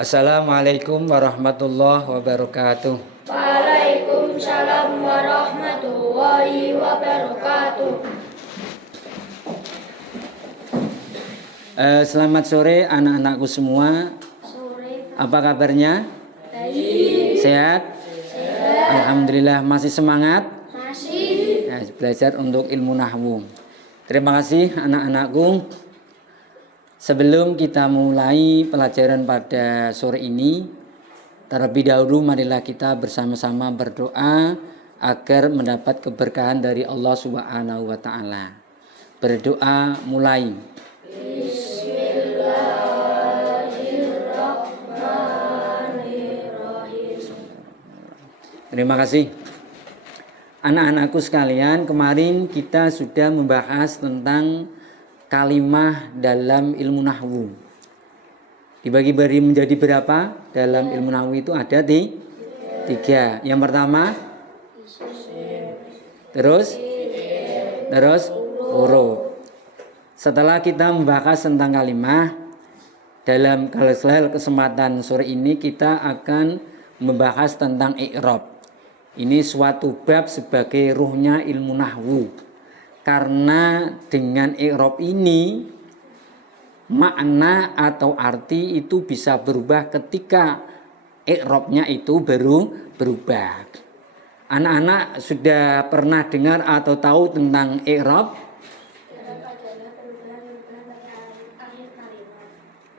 Assalamualaikum warahmatullahi wabarakatuh. Waalaikumsalam warahmatullahi wabarakatuh. Selamat sore anak-anakku semua. Sore. Apa kabarnya? Baik. Sehat? Alhamdulillah. Masih semangat? Masih. Nah, belajar untuk ilmu nahwu. Terima kasih anak-anakku. Sebelum kita mulai pelajaran pada sore ini, terlebih dahulu marilah kita bersama-sama berdoa agar mendapat keberkahan dari Allah Subhanahu wa taala. Berdoa mulai. Terima kasih. Anak-anakku sekalian, kemarin kita sudah membahas tentang kalimah dalam ilmu nahwu. Dibagi menjadi berapa? Dalam ilmu nahwu itu ada tiga. Yang pertama, terus huruf. Setelah kita membahas tentang kalimah, dalam kesempatan sore ini kita akan membahas tentang i'rab. Ini suatu bab sebagai ruhnya ilmu nahwu. Karena dengan i'rab ini makna atau arti itu bisa berubah ketika i'rabnya itu berubah. Anak-anak sudah pernah dengar atau tahu tentang i'rab?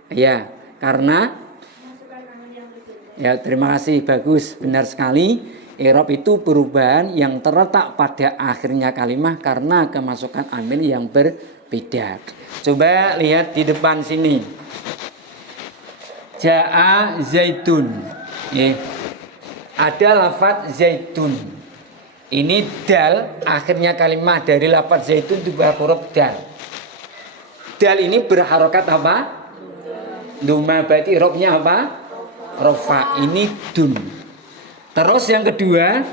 Ya, karena ya, terima kasih, bagus, benar sekali. I'rab itu perubahan yang terletak pada akhirnya kalimat karena kemasukan amil yang berbeda. Coba lihat di depan sini. Ja'a zaitun. Ada lafaz zaitun. Ini dal, akhirnya kalimat dari lafaz zaitun itu huruf dal. Dal ini berharokat apa? Duma, berarti i'rabnya apa? Rofa. Ini dun. Terus yang kedua,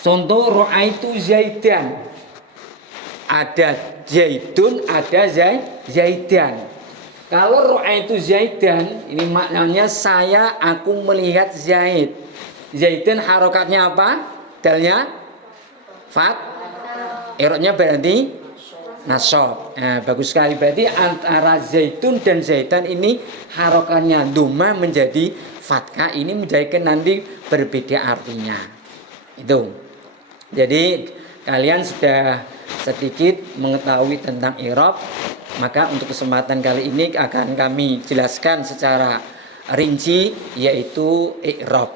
contoh ra'aitu zaidan. Ada zaitun, ada zaidan. Kalau ra'aitu zaidan, ini maknanya aku melihat zaid. Zaidan harokatnya apa? Dalnya fat. I'rabnya berarti nasab. Nah, bagus sekali. Berarti antara zaitun dan zaidan ini harokatnya duma menjadi fatkah, ini menjadikan nanti berbeda artinya. Itu. Jadi kalian sudah sedikit mengetahui tentang i'rab, maka untuk kesempatan kali ini akan kami jelaskan secara rinci, yaitu i'rab.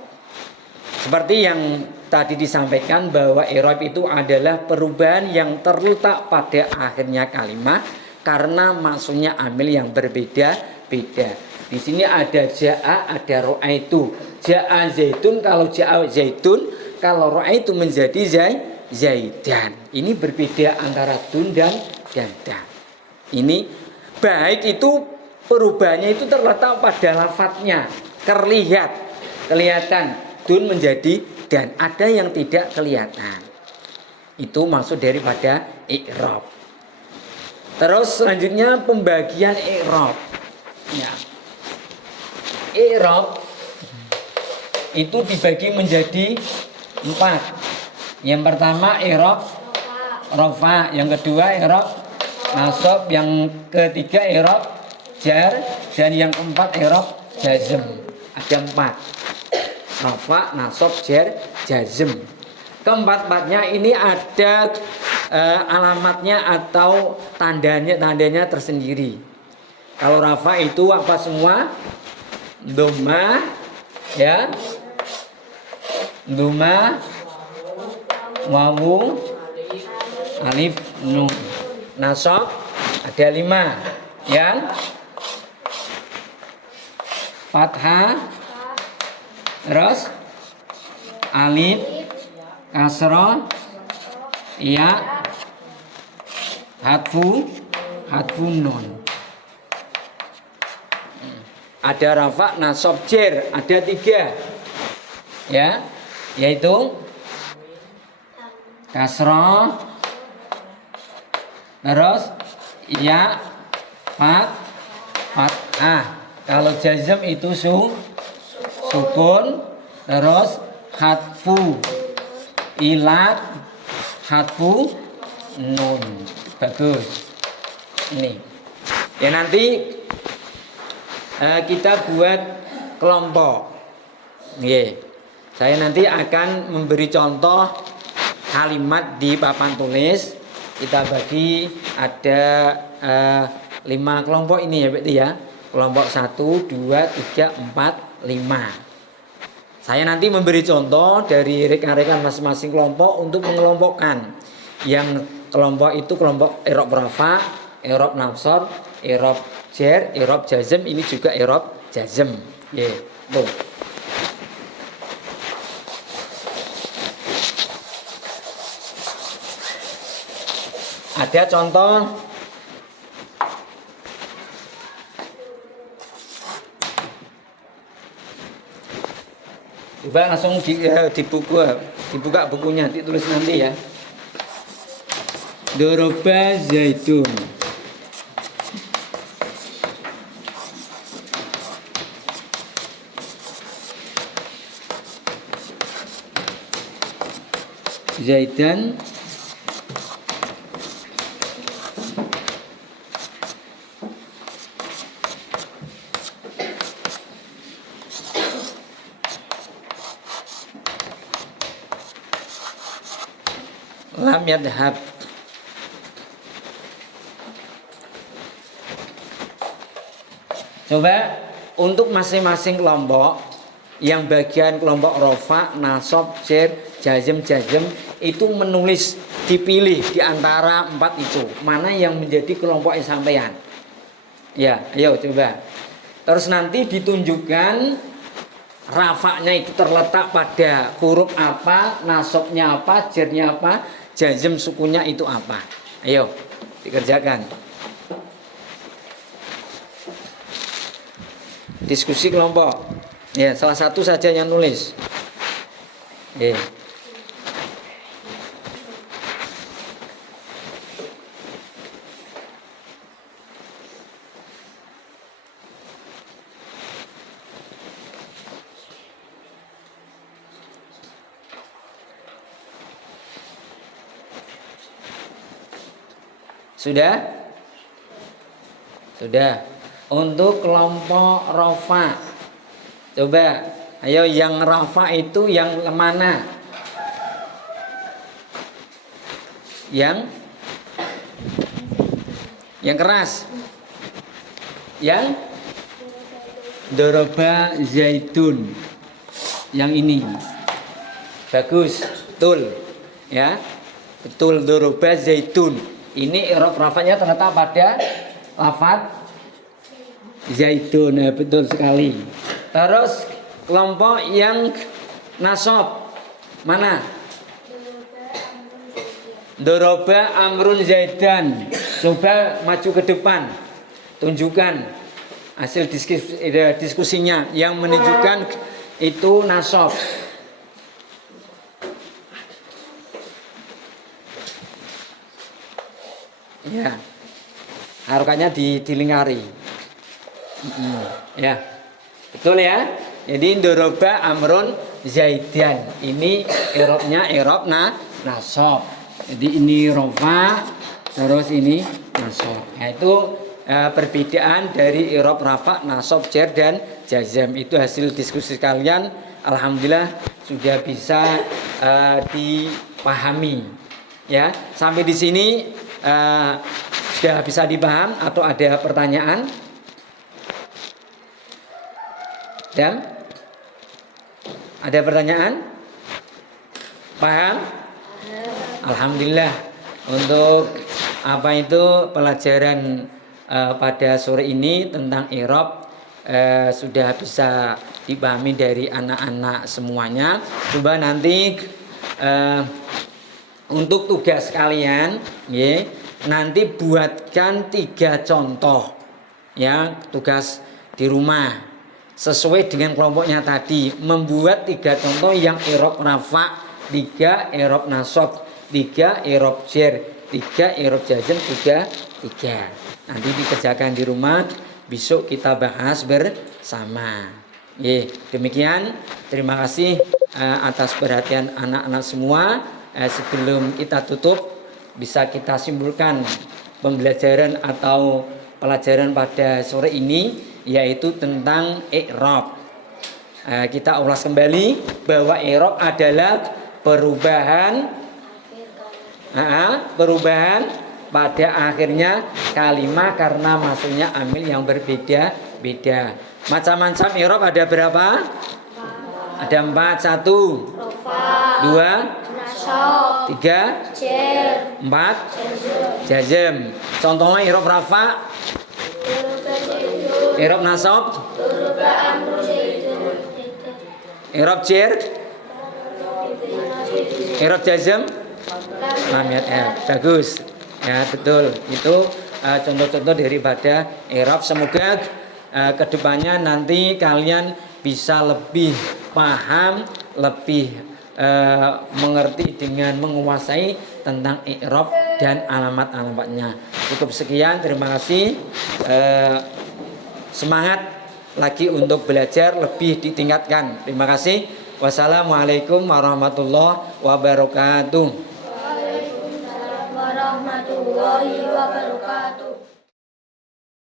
Seperti yang tadi disampaikan bahwa i'rab itu adalah perubahan yang terletak pada akhirnya kalimat karena masuknya amil yang berbeda-beda. Di sini ada ja'a, ada ra'aitu. Ja'a zaitun, kalau ja'a zaitun, kalau ra'aitu menjadi zaidan. Ini berbeda antara dun dan dan. Ini baik itu perubahannya itu terletak pada lafadznya. Kelihatan dun menjadi dan, ada yang tidak kelihatan. Itu maksud daripada i'rab. Terus selanjutnya pembagian i'rab. Ya. I'rab itu dibagi menjadi 4. Yang pertama i'rab rafa, yang kedua i'rab nasab, yang ketiga i'rab jar, dan yang keempat i'rab jazm. Ada 4. Rafa, nasab, jar, jazm. Keempat-empatnya ini ada alamatnya atau tandanya tersendiri. Kalau rafa itu apa semua? Dhamma, ya, dhamma, wawu, alif, nun. Nasab ada 5, yang fathah, terus alif, kasroh, ya, hatfu nun. Ada rafa, nasab, jar, ada 3, ya, yaitu kasroh, terus ya, fathah. Kalau jazm itu sukun, terus hatfu ilat, hatfu nun. Bagus. Ini. Ya nanti kita buat kelompok. Nggih. Saya nanti akan memberi contoh kalimat di papan tulis. Kita bagi ada 5 kelompok ini ya berarti ya. Kelompok 1, 2, 3, 4, 5. Saya nanti memberi contoh dari rekan-rekan masing-masing kelompok untuk mengelompokkan. Yang kelompok itu kelompok i'rab rafa, i'rab nasab, i'rab jar, i'rab jazm, ini juga i'rab jazm. Nggih, tuh. Ada contoh coba langsung dibuka bukunya, ditulis nanti ya. Doroba zaitun. Zaidan lam yadhhab. Coba untuk masing-masing kelompok, yang bagian kelompok rofa, nasab, jar, jazm itu menulis, dipilih di antara 4 itu mana yang menjadi kelompok sampean. Ya, ayo coba. Terus nanti ditunjukkan rafa'nya itu terletak pada huruf apa, nasabnya apa, jarnya apa, jazm sukunya itu apa. Ayo dikerjakan. Diskusi kelompok. Ya, salah satu saja yang nulis. Sudah? Sudah. Untuk kelompok rofa, coba, ayo yang rofa itu yang mana? Yang keras. Yang doroba zaitun. Yang ini. Bagus, betul. Ya. Betul, doroba zaitun. Ini i'rab rafa'nya terletak pada lafaz zaitun, ya, betul sekali. Terus kelompok yang nasab mana? Doroba amrun zaidan. Coba maju ke depan, tunjukkan hasil diskusinya yang menunjukkan itu nasab. Ya, harokatnya dilingkari. Ya, betul ya. Jadi doroba amrun zaidan. Ini i'rabnya i'rab nasab. Jadi ini rofa, terus ini nasab. Yaitu perbedaan dari i'rab rafa, nasab, jar dan jazm. Itu hasil diskusi kalian. Alhamdulillah sudah bisa dipahami. Ya, sampai di sini sudah bisa dipaham atau ada pertanyaan? Dan ada pertanyaan? Paham? Alhamdulillah. Untuk apa itu pelajaran pada sore ini tentang i'rab sudah bisa dipahami dari anak-anak semuanya. Coba nanti untuk tugas kalian, ya, nanti buatkan 3 contoh, ya, tugas di rumah. Sesuai dengan kelompoknya tadi, membuat 3 contoh yang i'rab rafa, 3 i'rab nasab, 3 i'rab jar, 3 i'rab jazm, 3. Nanti dikerjakan di rumah besok kita bahas bersama. Demikian, terima kasih atas perhatian anak-anak semua. Sebelum kita tutup, bisa kita simpulkan pembelajaran atau pelajaran pada sore ini, yaitu tentang i'rab. Kita ulas kembali bahwa i'rab adalah perubahan pada akhirnya kalimat karena maksudnya amil yang berbeda-beda. Macam-macam i'rab ada berapa? Ada 4. 1, 2, 3, 4, jazm. Contohnya i'rab rafa, i'rab nasab, i'rab jar, i'rab jazm, lam ya. Bagus. Ya, betul. Itu contoh-contoh daripada i'rab. Semoga kedepannya nanti kalian bisa lebih paham, lebih mengerti dengan menguasai tentang i'rab dan alamat-alamatnya. Cukup sekian, terima kasih. Semangat lagi untuk belajar lebih ditingkatkan. Terima kasih. Wassalamualaikum warahmatullahi wabarakatuh. Waalaikumsalam warahmatullahi